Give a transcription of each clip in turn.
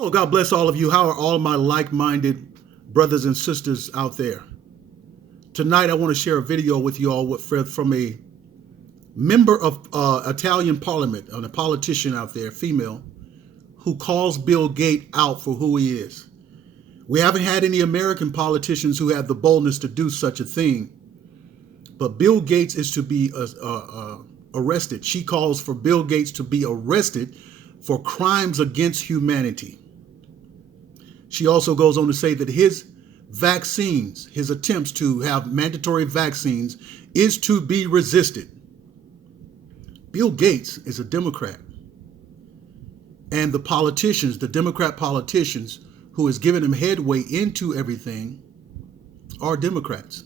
Hello, God bless all of you. How are all my like-minded brothers and sisters out there? Tonight, I want to share a video with you all from a member of Italian Parliament, a politician out there, female, who calls Bill Gates out for who he is. We haven't had any American politicians who have the boldness to do such a thing, but Bill Gates is to be arrested. She calls for Bill Gates to be arrested for crimes against humanity. She also goes on to say that his vaccines, his attempts to have mandatory vaccines, is to be resisted. Bill Gates is a Democrat. And the politicians, the Democrat politicians who has given him headway into everything are Democrats.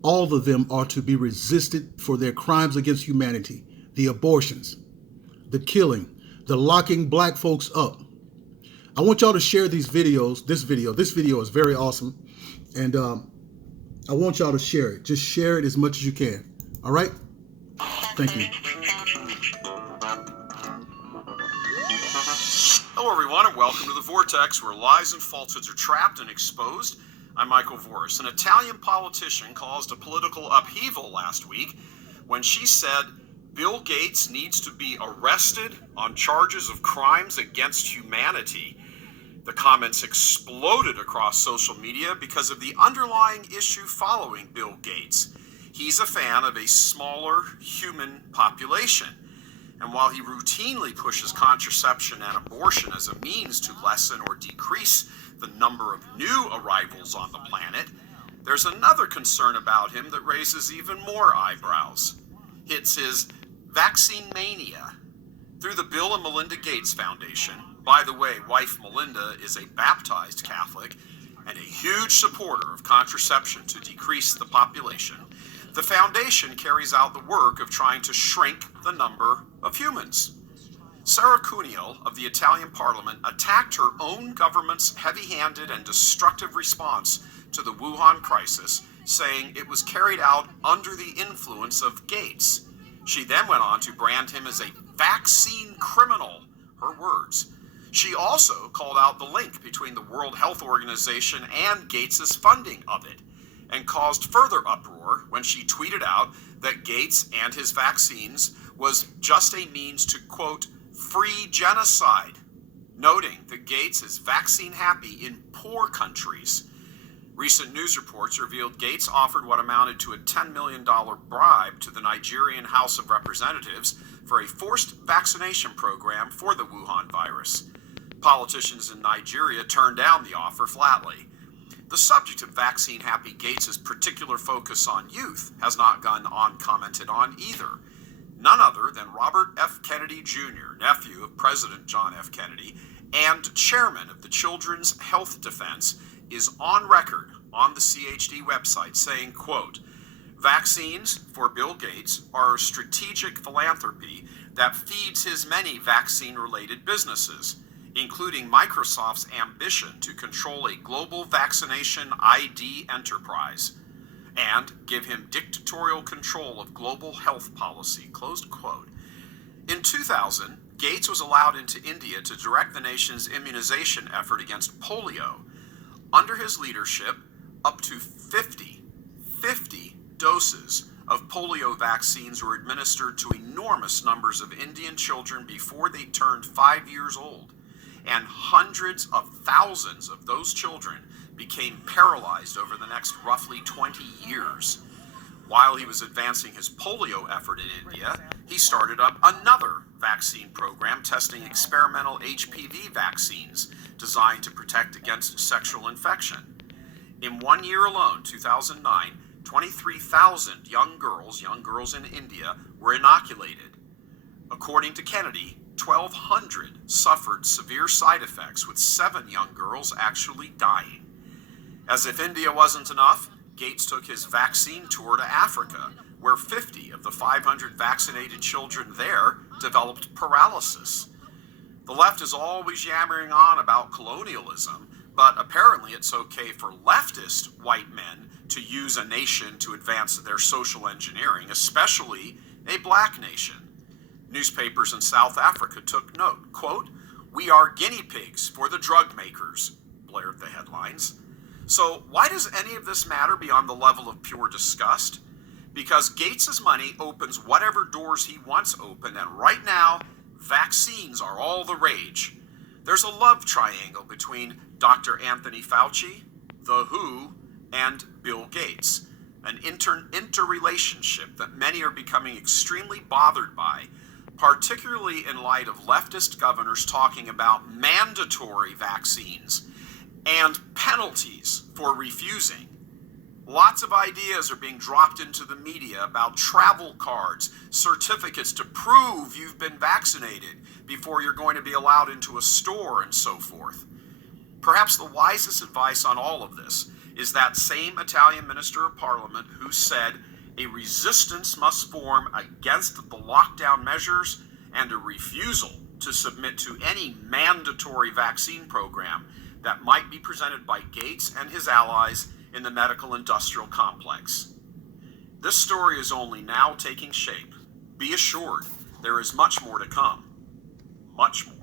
All of them are to be resisted for their crimes against humanity, the abortions, the killing, the locking black folks up. I want y'all to share these videos. This video is very awesome. And I want y'all to share it. Just share it as much as you can. All right? Thank you. Hello, everyone, and welcome to The Vortex, where lies and falsehoods are trapped and exposed. I'm Michael Voris. An Italian politician caused a political upheaval last week when she said Bill Gates needs to be arrested on charges of crimes against humanity. The comments exploded across social media because of the underlying issue following Bill Gates. He's a fan of a smaller human population. And while he routinely pushes contraception and abortion as a means to lessen or decrease the number of new arrivals on the planet, there's another concern about him that raises even more eyebrows. It's his vaccine mania. Through the Bill and Melinda Gates Foundation, by the way, wife Melinda is a baptized Catholic and a huge supporter of contraception to decrease the population, the foundation carries out the work of trying to shrink the number of humans. Sarah Cuniel of the Italian Parliament attacked her own government's heavy-handed and destructive response to the Wuhan crisis, saying it was carried out under the influence of Gates. She then went on to brand him as a vaccine criminal, her words. She also called out the link between the World Health Organization and Gates' funding of it, and caused further uproar when she tweeted out that Gates and his vaccines was just a means to, quote, free genocide, noting that Gates is vaccine happy in poor countries. Recent news reports revealed Gates offered what amounted to a $10 million bribe to the Nigerian House of Representatives for a forced vaccination program for the Wuhan virus. Politicians in Nigeria turned down the offer flatly. The subject of vaccine-happy Gates' particular focus on youth has not gone uncommented on either. None other than Robert F. Kennedy Jr., nephew of President John F. Kennedy, and chairman of the Children's Health Defense, is on record on the CHD website saying, quote, vaccines for Bill Gates are a strategic philanthropy that feeds his many vaccine-related businesses, including Microsoft's ambition to control a global vaccination ID enterprise and give him dictatorial control of global health policy, closed quote. In 2000, Gates was allowed into India to direct the nation's immunization effort against polio. Under his leadership, up to 50 doses of polio vaccines were administered to enormous numbers of Indian children before they turned 5 years old. And hundreds of thousands of those children became paralyzed over the next roughly 20 years. While he was advancing his polio effort in India, he started up another vaccine program testing experimental HPV vaccines designed to protect against sexual infection. In 1 year alone, 2009, 23,000 young girls in India were inoculated. According to Kennedy, 1,200 suffered severe side effects, with 7 young girls actually dying. As if India wasn't enough, Gates took his vaccine tour to Africa, where 50 of the 500 vaccinated children there developed paralysis. The left is always yammering on about colonialism, but apparently it's okay for leftist white men to use a nation to advance their social engineering, especially a black nation. Newspapers in South Africa took note, quote, "We are guinea pigs for the drug makers," blared the headlines. So why does any of this matter beyond the level of pure disgust? Because Gates's money opens whatever doors he wants open, and right now, vaccines are all the rage. There's a love triangle between Dr. Anthony Fauci, the WHO, and Bill Gates, an interrelationship that many are becoming extremely bothered by, particularly in light of leftist governors talking about mandatory vaccines and penalties for refusing. Lots of ideas are being dropped into the media about travel cards, certificates to prove you've been vaccinated before you're going to be allowed into a store, and so forth. Perhaps the wisest advice on all of this is that same Italian Minister of Parliament who said a resistance must form against the lockdown measures and a refusal to submit to any mandatory vaccine program that might be presented by Gates and his allies in the medical industrial complex. This story is only now taking shape. Be assured, there is much more to come. Much more.